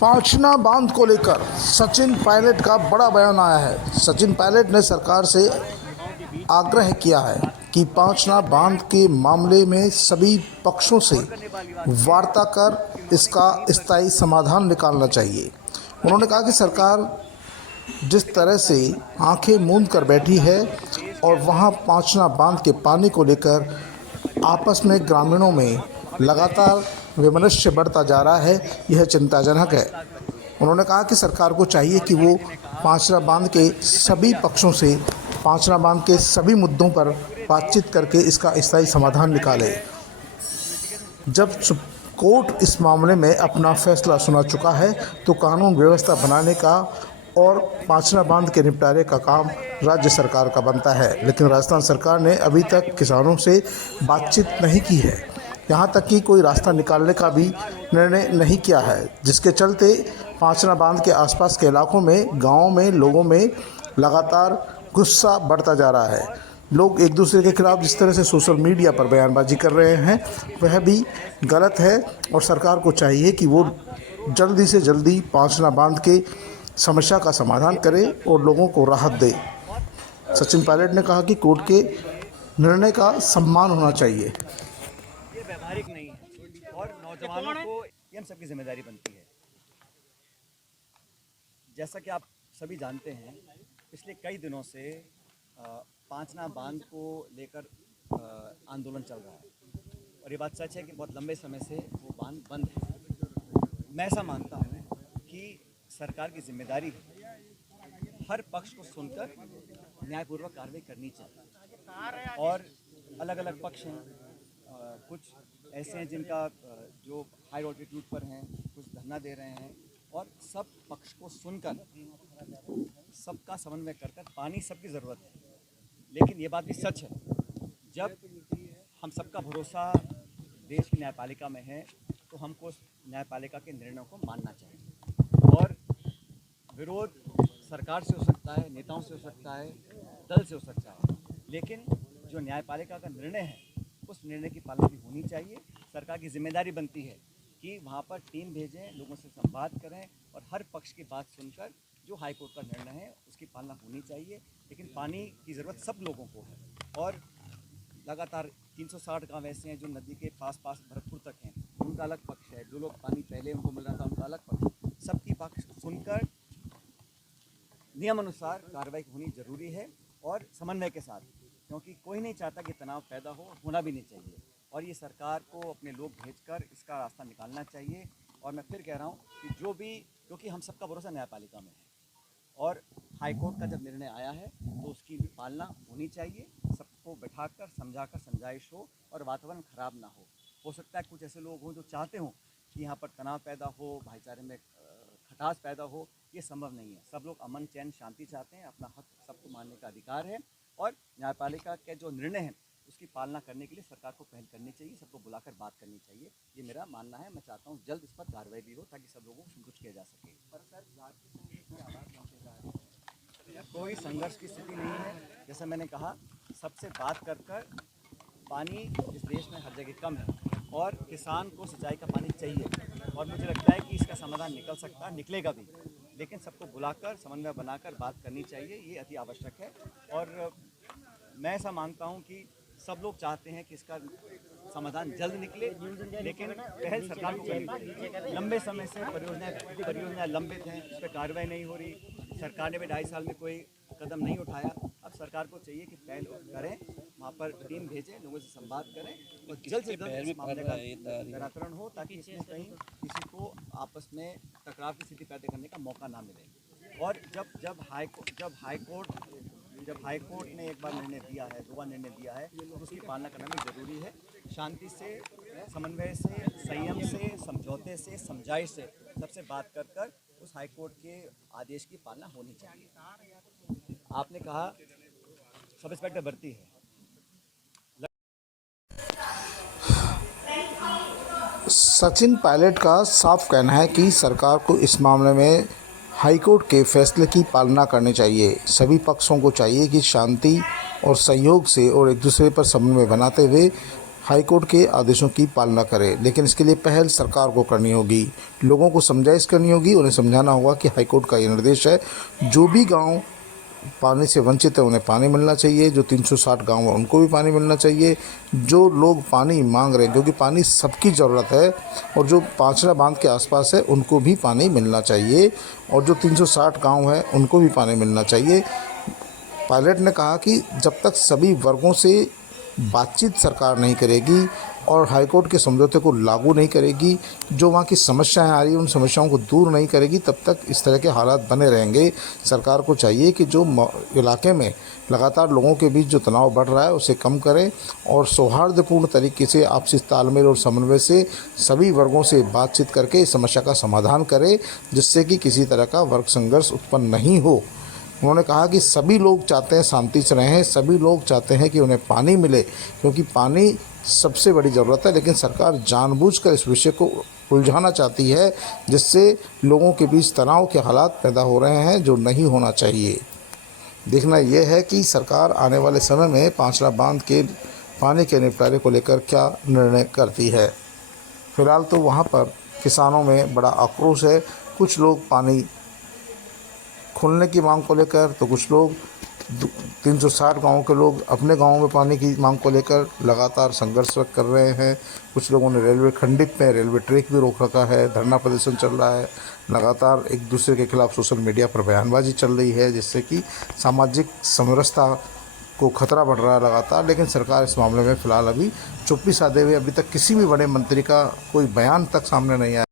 पांचना बांध को लेकर सचिन पायलट का बड़ा बयान आया है। सचिन पायलट ने सरकार से आग्रह किया है कि पांचना बांध के मामले में सभी पक्षों से वार्ता कर इसका स्थायी समाधान निकालना चाहिए। उन्होंने कहा कि सरकार जिस तरह से आंखें मूंद कर बैठी है और वहां पांचना बांध के पानी को लेकर आपस में ग्रामीणों में लगातार वैमनस्य बढ़ता जा रहा है, यह चिंताजनक है। उन्होंने कहा कि सरकार को चाहिए कि वो पांचना बांध के सभी पक्षों से पांचना बांध के सभी मुद्दों पर बातचीत करके इसका स्थायी समाधान निकाले। जब कोर्ट इस मामले में अपना फैसला सुना चुका है तो कानून व्यवस्था बनाने का और पांचना बांध के निपटारे का काम राज्य सरकार का बनता है, लेकिन राजस्थान सरकार ने अभी तक किसानों से बातचीत नहीं की है। यहाँ तक कि कोई रास्ता निकालने का भी निर्णय नहीं किया है, जिसके चलते पांचना बांध के आसपास के इलाकों में गाँव में लोगों में लगातार गुस्सा बढ़ता जा रहा है। लोग एक दूसरे के खिलाफ जिस तरह से सोशल मीडिया पर बयानबाजी कर रहे हैं वह भी गलत है और सरकार को चाहिए कि वो जल्दी से जल्दी पांचना बांध के समस्या का समाधान करे और लोगों को राहत दे। सचिन पायलट ने कहा कि कोर्ट के निर्णय का सम्मान होना चाहिए। ये व्यवहारिक नहीं है और नौजवानों को ये हम सबकी जिम्मेदारी बनती है। जैसा कि आप सभी जानते हैं, पिछले कई दिनों से पांचना बांध को लेकर आंदोलन चल रहा है और ये बात सच है कि बहुत लंबे समय से वो बांध बंद है। मैं ऐसा मानता हूँ कि सरकार की जिम्मेदारी हर पक्ष को सुनकर न्यायपूर्वक कार्रवाई करनी चाहिए और अलग अलग पक्ष हैं, कुछ ऐसे हैं जिनका जो हाई ऑल्टीट्यूड पर हैं, कुछ धरना दे रहे हैं और सब पक्ष को सुनकर सबका समन्वय कर पानी सबकी ज़रूरत है। लेकिन ये बात भी सच है, जब हम सबका भरोसा देश की न्यायपालिका में है तो हमको उस न्यायपालिका के निर्णयों को मानना चाहिए और विरोध सरकार से हो सकता है, नेताओं से हो सकता है, दल से हो सकता है, लेकिन जो न्यायपालिका का निर्णय है उस निर्णय की पालना भी होनी चाहिए। सरकार की जिम्मेदारी बनती है कि वहाँ पर टीम भेजें, लोगों से संवाद करें और हर पक्ष की बात सुनकर जो हाईकोर्ट का निर्णय है उसकी पालना होनी चाहिए। लेकिन पानी की ज़रूरत सब लोगों को है और लगातार 360 गांव ऐसे हैं जो नदी के पास भरतपुर तक हैं, उनका अलग पक्ष है। जो लोग पानी पहले उनको मिल रहा था उनका अलग पक्ष। सबकी पक्ष सुनकर नियमानुसार कार्रवाई होनी जरूरी है और समन्वय के साथ, क्योंकि कोई नहीं चाहता कि तनाव पैदा हो, होना भी नहीं चाहिए और ये सरकार को अपने लोग भेजकर इसका रास्ता निकालना चाहिए। और मैं फिर कह रहा हूँ कि जो भी, क्योंकि हम सबका भरोसा न्यायपालिका में है और हाईकोर्ट का जब निर्णय आया है तो उसकी पालना होनी चाहिए। सबको बैठाकर समझाकर समझाइश हो और वातावरण खराब ना हो सकता है कुछ ऐसे लोग हों जो चाहते हों कि यहाँ पर तनाव पैदा हो, भाईचारे में खटास पैदा हो, ये संभव नहीं है। सब लोग अमन चैन शांति चाहते हैं, अपना हक सबको मानने का अधिकार है और न्यायपालिका के जो निर्णय हैं उसकी पालना करने के लिए सरकार को पहल करनी चाहिए, सबको बुलाकर बात करनी चाहिए। ये मेरा मानना है। मैं चाहता हूँ जल्द इस पर कार्रवाई भी हो ताकि सब लोगों को संतुष्ट किया जा सके। पर सर कोई संघर्ष की स्थिति नहीं है। जैसा मैंने कहा, सबसे बात कर पानी इस देश में हर जगह कम है और किसान को सिंचाई का पानी चाहिए और मुझे लगता है कि इसका समाधान निकल सकता है, निकलेगा भी, लेकिन सबको बुलाकर समन्वय बनाकर बात करनी चाहिए, ये अति आवश्यक है। और मैं ऐसा मानता हूँ कि सब लोग चाहते हैं कि इसका समाधान जल्द निकले, लेकिन पहल सरकार को करनी चाहिए। लंबे समय से परियोजनाएं लंबित हैं, उस पर कार्रवाई नहीं हो रही। सरकार ने भी 2.5 साल में कोई कदम नहीं उठाया। अब सरकार को चाहिए कि पहल करें, वहाँ पर टीम भेजें, लोगों से संवाद करें और जल्द से जल्द इस मामले का निराकरण हो ताकि इसमें कहीं किसी को आपस में टकराव की स्थिति पैदा करने का मौका ना मिले। और जब हाईकोर्ट ने एक बार निर्णय दिया है, 2 बार निर्णय दिया है, तो उसकी पालना करना भी ज़रूरी है। शांति से, समन्वय से, संयम से, समझौते से, समझाइश से सबसे बात कर उस हाईकोर्ट के आदेश की पालना होनी चाहिए। आपने कहा सब इंस्पेक्टर भर्ती है। सचिन पायलट का साफ कहना है कि सरकार को इस मामले में हाईकोर्ट के फैसले की पालना करनी चाहिए। सभी पक्षों को चाहिए कि शांति और सहयोग से और एक दूसरे पर समन्वय बनाते हुए हाईकोर्ट के आदेशों की पालना करे, लेकिन इसके लिए पहल सरकार को करनी होगी। लोगों को समझाइश करनी होगी, उन्हें समझाना होगा कि हाईकोर्ट का ये निर्देश है, जो भी गांव पानी से वंचित है उन्हें पानी मिलना चाहिए, जो 360 गांव है उनको भी पानी मिलना चाहिए, जो लोग पानी मांग रहे हैं, जो कि पानी सबकी ज़रूरत है, और जो पांचना बांध के आसपास है उनको भी पानी मिलना चाहिए, और जो 360 गांव है उनको भी पानी मिलना चाहिए। पायलट ने कहा कि जब तक सभी वर्गों से बातचीत सरकार नहीं करेगी और हाईकोर्ट के समझौते को लागू नहीं करेगी, जो वहाँ की समस्याएं आ रही हैं उन समस्याओं को दूर नहीं करेगी, तब तक इस तरह के हालात बने रहेंगे। सरकार को चाहिए कि जो इलाके में लगातार लोगों के बीच जो तनाव बढ़ रहा है उसे कम करें और सौहार्दपूर्ण तरीके से आपसी तालमेल और समन्वय से सभी वर्गों से बातचीत करके इस समस्या का समाधान करें, जिससे कि किसी तरह का वर्ग संघर्ष उत्पन्न नहीं हो। उन्होंने कहा कि सभी लोग चाहते हैं शांति से रहें, सभी लोग चाहते हैं कि उन्हें पानी मिले, क्योंकि पानी सबसे बड़ी ज़रूरत है, लेकिन सरकार जानबूझकर इस विषय को उलझाना चाहती है, जिससे लोगों के बीच तनाव के हालात पैदा हो रहे हैं जो नहीं होना चाहिए। देखना यह है कि सरकार आने वाले समय में पांचना बांध के पानी के निपटारे को लेकर क्या निर्णय करती है। फिलहाल तो वहाँ पर किसानों में बड़ा आक्रोश है, कुछ लोग पानी खोलने की मांग को लेकर, तो कुछ लोग 360 गांवों के लोग अपने गांवों में पानी की मांग को लेकर लगातार संघर्ष कर रहे हैं। कुछ लोगों ने रेलवे खंडित में रेलवे ट्रैक भी रोक रखा है, धरना प्रदर्शन चल रहा है, लगातार एक दूसरे के खिलाफ सोशल मीडिया पर बयानबाजी चल रही है, जिससे कि सामाजिक समरसता को खतरा बढ़ रहा है लगातार। लेकिन सरकार इस मामले में फ़िलहाल अभी चुप्पी साधे हुए अभी तक किसी भी बड़े मंत्री का कोई बयान तक सामने नहीं आया।